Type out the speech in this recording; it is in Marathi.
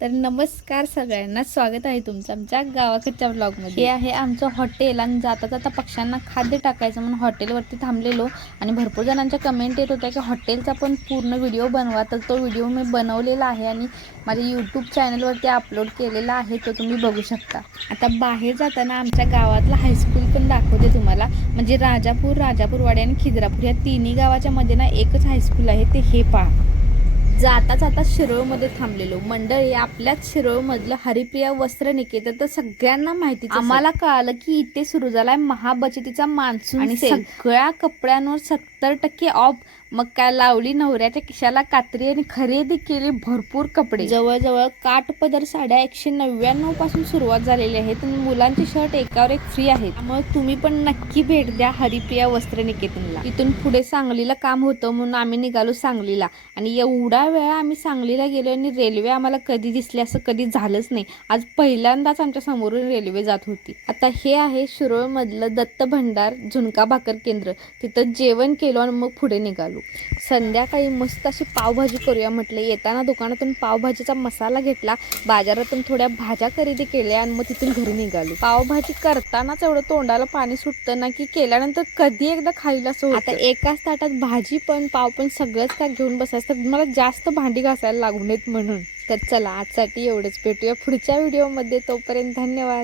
तर नमस्कार सगळ्यांना, स्वागत आहे तुमचं आमच्या गावाकडच्या व्लॉगमध्ये। हे आहे आमचं हॉटेल आणि जाता जाता पक्ष्यांना खाद्य टाकायचं म्हणून हॉटेलवरती थांबलेलो आणि भरपूर जणांच्या कमेंट येत होत्या की हॉटेलचा पण पूर्ण व्हिडिओ बनवा। तर तो व्हिडिओ मी बनवलेला आहे आणि माझ्या यूट्यूब चॅनलवरती अपलोड केलेला आहे, तो तुम्ही बघू शकता। आता बाहेर जाताना आमच्या गावातला हायस्कूल पण दाखवते तुम्हाला, म्हणजे राजापूर, राजापूरवाडी आणि खिद्रापूर या तिन्ही गावाच्या मध्ये ना एकच हायस्कूल आहे, ते हे पहा। जाता जाता शिरोळमध्ये थांबलेलो मंडळी, आपल्याच शिरोळमधलं हरिप्रिया वस्त्र निकेतन तर सगळ्यांना माहितीच। आम्हाला कळालं की इथे सुरू झालाय महाबचतीचा मान्सून आणि सगळ्या कपड्यांवर 70% ऑफ। मग काय लावली नवऱ्याच्या खिशाला कात्री आणि खरेदी केली भरपूर कपडे। जवळजवळ काठपदर साड्या 199 पासून सुरुवात झालेली आहे आणि मुलांचे शर्ट एकावर एक फ्री आहेत। त्यामुळे तुम्ही पण नक्की भेट द्या हरिप्रिया वस्त्र निकेतनला। इथून पुढे सांगलीला काम होतं म्हणून आम्ही निघालो सांगलीला, आणि एवढा वेळा आम्ही सांगलीला गेलो आणि रेल्वे आम्हाला कधी दिसली असं कधी झालंच नाही। आज पहिल्यांदाच आमच्या समोरून रेल्वे जात होती। आता हे आहे शिरोळ मधलं दत्त भंडार झुणका भाकर केंद्र, तिथं जेवण केलं आणि मग पुढे निघालो। संध्याकाळी मस्त अशी पावभाजी करूया म्हटलं। येताना दुकानातून पावभाजीचा मसाला घेतला, बाजारातून थोड्या भाज्या खरेदी केल्या आणि मग तिथून घरी निघालो। पावभाजी करतानाच एवढं तोंडाला पाणी सुटतं ना की केल्यानंतर कधी एकदा खायला असं होतं। आता एकाच ताटात भाजी पण पाव पण सगळंच का घेऊन बसायचं, तर मला जास्त भांडी घासायला लागू नयेत म्हणून। तर चला आजसाठी एवढंच, भेटूया पुढच्या व्हिडिओमध्ये, तोपर्यंत धन्यवाद।